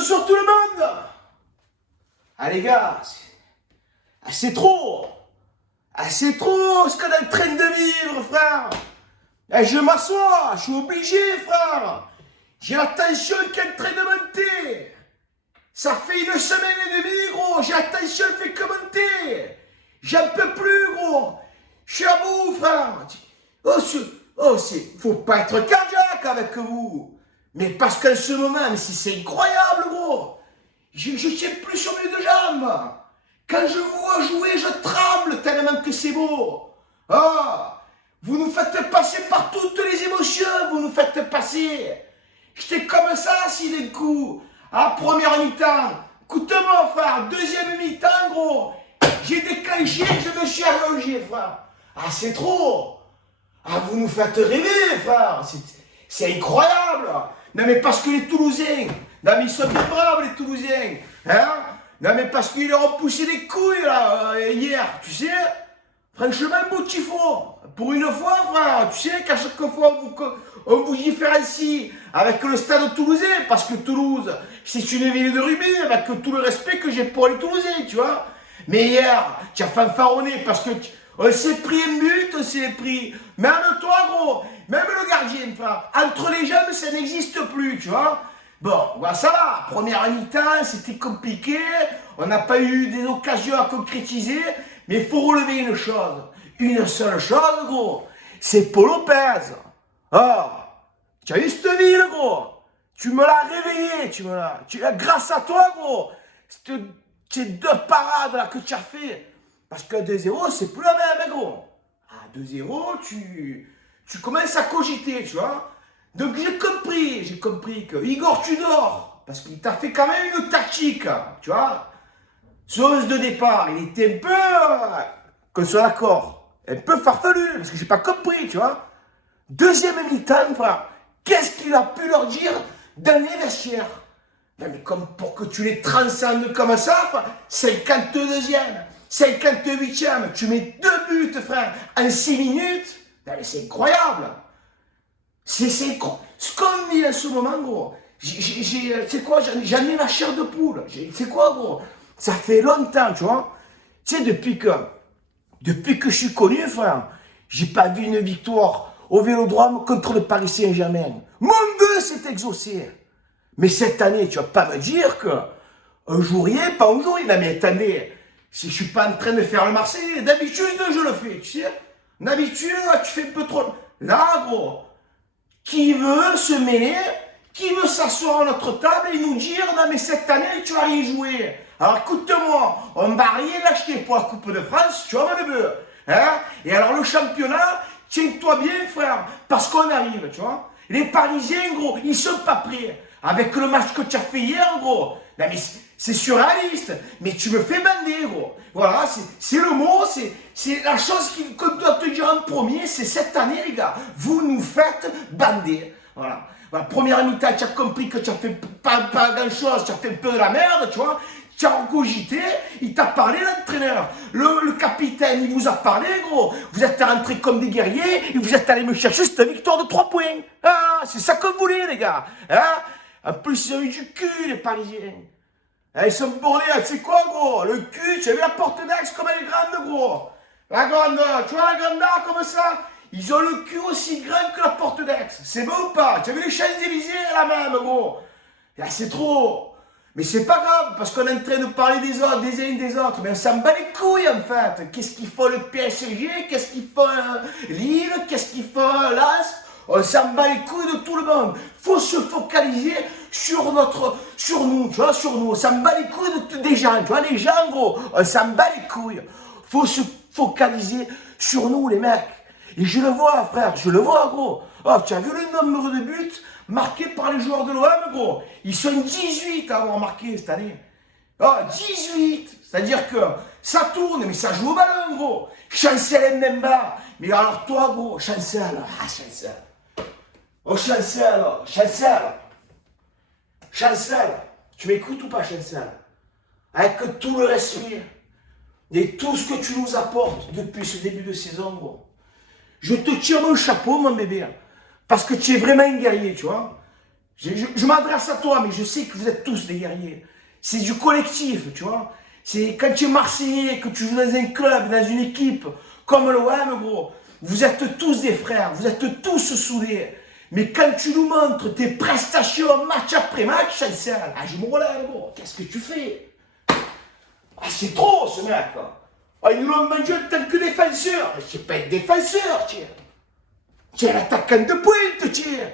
Bonsoir tout le monde. Ah les gars, c'est trop. C'est trop ce qu'on est en train de vivre, frère. Je m'assois, je suis obligé, frère. J'ai la tension qui est en train de monter. Ça fait une semaine et demie, gros. J'ai la tension qui fait que monter. J'en peux plus, gros. Je suis à bout, frère. Faut pas être cardiaque avec vous. Mais parce qu'en ce moment, c'est incroyable, gros. Je tiens plus sur mes deux jambes. Quand je vous vois jouer, je tremble tellement que c'est beau. Ah, vous nous faites passer par toutes les émotions, vous nous faites passer. J'étais comme ça, si d'un coup, à la première mi-temps. Écoute-moi, frère, deuxième mi-temps, gros. J'ai déclenché, je me suis allongé, frère. Ah, c'est trop. Ah, vous nous faites rêver, frère. C'est incroyable. Non, mais parce que les Toulousains, non, mais ils sont bien braves, les Toulousains. Hein? Non, mais parce qu'ils leur ont poussé les couilles, là, hier, tu sais. Franchement, beau tifo. Pour une fois, frère, tu sais qu'à chaque fois, on vous différencie avec le stade toulousain, parce que Toulouse, c'est une ville de rugby, avec tout le respect que j'ai pour les Toulousains, tu vois. Mais hier, tu as fanfaronné, parce que on s'est pris un but, on s'est pris. Même toi, gros, même le gardien, frère. Entre les jambes, ça n'existe plus, tu vois. Bon, bah ça va. Première mi-temps, c'était compliqué. On n'a pas eu des occasions à concrétiser. Mais il faut relever une chose. Une seule chose, gros. C'est Paul Lopez. Ah, tu as eu cette ville, gros. Tu me l'as réveillé, grâce à toi, gros. Ces deux parades là que tu as fait. Parce que 2-0, c'est plus la même, gros. À 2-0, tu commences à cogiter, tu vois. Donc j'ai compris que Igor Tudor, parce qu'il t'a fait quand même une tactique, tu vois. Son 11 de départ, il était un peu, qu'on soit d'accord, un peu farfelu, parce que j'ai pas compris, tu vois. Deuxième mi-temps, frère, qu'est-ce qu'il a pu leur dire dans les vestiaires? Non mais comme pour que tu les transcendes comme ça, frère, 52e. 58e, tu mets 2 buts, frère, en 6 minutes. C'est incroyable. C'est ce qu'on vit en ce moment, gros. C'est quoi, j'en ai la chair de poule. C'est quoi, gros? Ça fait longtemps, tu vois. Tu sais, depuis que je suis connu, frère, j'ai pas vu une victoire au Vélodrome contre le Paris Saint-Germain. Mon vœu s'est exaucé. Mais cette année, tu vas pas me dire que un jour rien, pas un jour rien. Mais attendez. Si je suis pas en train de faire le Marseillais, d'habitude je le fais, tu sais. D'habitude, tu fais un peu trop. Là, gros, qui veut se mêler, qui veut s'asseoir à notre table et nous dire, non mais cette année, tu vas rien jouer. Alors écoute-moi, on va rien lâcher pour la Coupe de France, tu vois mon neveu. Hein? Et alors le championnat, tiens-toi bien, frère, parce qu'on arrive, tu vois. Les Parisiens, gros, ils sont pas prêts. Avec le match que tu as fait hier, gros. Non mais c'est surréaliste, mais tu me fais bander, gros. Voilà, c'est le mot, c'est la chose qu'on doit te dire en premier, c'est cette année, les gars, vous nous faites bander. Voilà. Voilà, première mi-temps, tu as compris que tu as fait pas grand-chose, tu as fait un peu de la merde, tu vois. Tu as cogité, il t'a parlé, l'entraîneur. Le capitaine, il vous a parlé, gros. Vous êtes rentrés comme des guerriers et vous êtes allés me chercher cette victoire de 3 points. Ah, c'est ça que vous voulez, les gars. Hein? En plus, ils ont eu du cul, les Parisiens. Ils sont bornés, tu sais quoi, gros? Le cul, tu as vu la porte d'Aix comme elle est grande, gros? La grande, tu vois la grande comme ça? Ils ont le cul aussi grand que la porte d'Aix. C'est bon ou pas? Tu as vu les Champs-Élysées la même, gros? Là, c'est trop. Mais c'est pas grave, parce qu'on est en train de parler des autres, des uns des autres. Mais on s'en bat les couilles, en fait. Qu'est-ce qu'il faut le PSG? Qu'est-ce qu'il faut Lille? Qu'est-ce qu'il faut Lens? On s'en bat les couilles de tout le monde. Faut se focaliser sur nous, tu vois, sur nous. On s'en bat les couilles des gens, tu vois, les gens, gros. On s'en bat les couilles. Faut se focaliser sur nous, les mecs. Et je le vois, frère, je le vois, gros. Oh, tu as vu le nombre de buts marqués par les joueurs de l'OM, gros? Ils sont 18 à avoir marqué cette année. Oh, 18. C'est-à-dire que ça tourne, mais ça joue au ballon, gros. Chancel Mbemba. Mais alors toi, gros, Chancel. Ah, Chancel. Oh, Chancel. Tu m'écoutes ou pas, Chancel? Avec tout le respect et tout ce que tu nous apportes depuis ce début de saison, gros. Je te tire mon chapeau, mon bébé, parce que tu es vraiment un guerrier, tu vois. Je m'adresse à toi, mais je sais que vous êtes tous des guerriers. C'est du collectif, tu vois. C'est quand tu es Marseillais, que tu joues dans un club, dans une équipe, comme l'OM, gros. Vous êtes tous des frères, vous êtes tous soudés. Mais quand tu nous montres tes prestations match après match, Chancel, je me relève, gros. Qu'est-ce que tu fais? C'est trop, ce mec. Ils nous l'ont vendu en tant que défenseur. Mais c'est pas un défenseur, tiens. Tu es l'attaquant de pointe, tiens.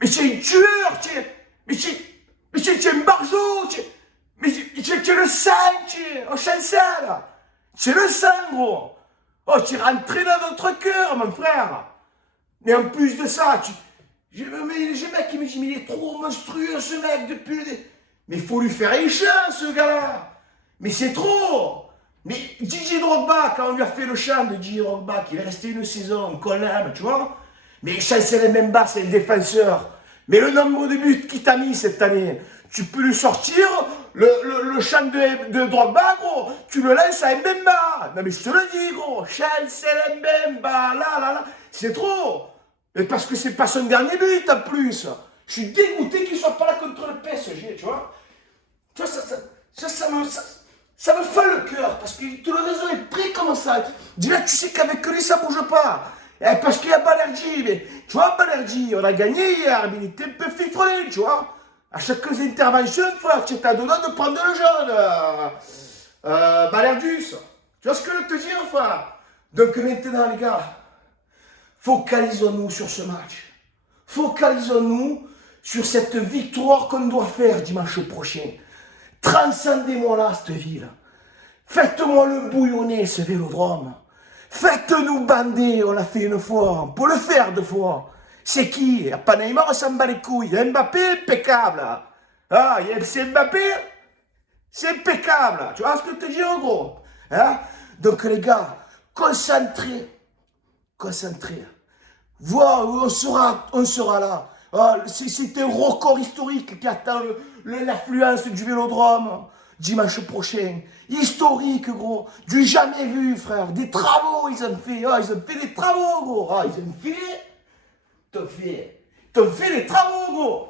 Mais c'est un tueur, tiens. Mais c'est un barjot, tiens. Mais tu le sang, tiens. Oh, Chancel. C'est le sang, gros. Oh, tu es rentré dans notre cœur, mon frère. Mais en plus de ça, j'ai mec qui me dit, mais il est trop monstrueux, ce mec, depuis... Mais il faut lui faire un chant, ce gars-là. Mais c'est trop. Mais Didier Drogba, quand on lui a fait le chant de Didier Drogba, qu'il est resté une saison, qu'on l'aime, tu vois. Mais Chancel Mbemba, c'est le défenseur. Mais le nombre de buts qu'il t'a mis cette année, tu peux lui sortir le chant de Drogba, gros. Tu le laisses à Mbemba. Non mais je te le dis, gros. Chancel Mbemba, là. C'est trop. Mais parce que c'est pas son dernier but, en plus. Je suis dégoûté qu'il soit pas là contre le PSG, tu vois. Tu vois, ça me fait le cœur, parce que tout le réseau est pris comme ça. Dis-là, tu sais qu'avec lui, ça bouge pas. Parce qu'il y a Balerdi, mais tu vois, Balerdi, on a gagné hier, mais il était un peu filtré, tu vois. À chaque intervention, frère, tu es à deux doigts de prendre le jaune. Balerdus, tu vois ce que je veux te dire, frère? Donc maintenant, les gars, focalisons-nous sur ce match. Focalisons-nous sur cette victoire qu'on doit faire dimanche prochain. Transcendez-moi là, cette ville. Faites-moi le bouillonner, ce vélodrome. Faites-nous bander, on l'a fait une fois, on peut le faire deux fois. C'est qui? Il n'y a pas Neymar, on s'en bat les couilles. Mbappé, impeccable. Ah, c'est Mbappé, c'est impeccable. Tu vois ce que je te dis, en gros? Hein? Donc, les gars, concentrez. Voir où on sera là. Ah, c'est un record historique qui attend l'affluence du vélodrome dimanche prochain. Historique, gros. Du jamais vu, frère. Des travaux, ils ont fait. Ah, ils ont fait des travaux, gros. Ah, ils ont fait des travaux, gros.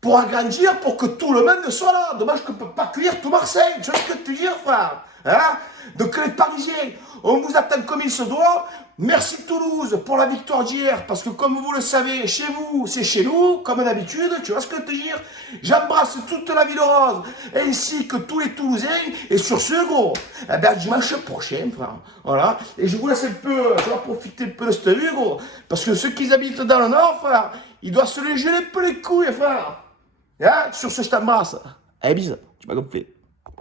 Pour agrandir, pour que tout le monde soit là. Dommage qu'on ne peut pas accueillir tout Marseille. Tu vois ce que je te dire, frère? Hein? Donc les Parisiens, on vous attend comme il se doit. Merci Toulouse pour la victoire d'hier, parce que comme vous le savez, chez vous, c'est chez nous, comme d'habitude, tu vois ce que je veux te dire? J'embrasse toute la ville rose, ainsi que tous les Toulousains, et sur ce, gros, dimanche prochain, frère, voilà, et je vous laisse un peu, je vais profiter un peu de cette vue, gros, parce que ceux qui habitent dans le Nord, frère, ils doivent se les geler un peu les couilles, frère, hein? Sur ce, je t'embrasse, allez, bisous, tu m'as compris.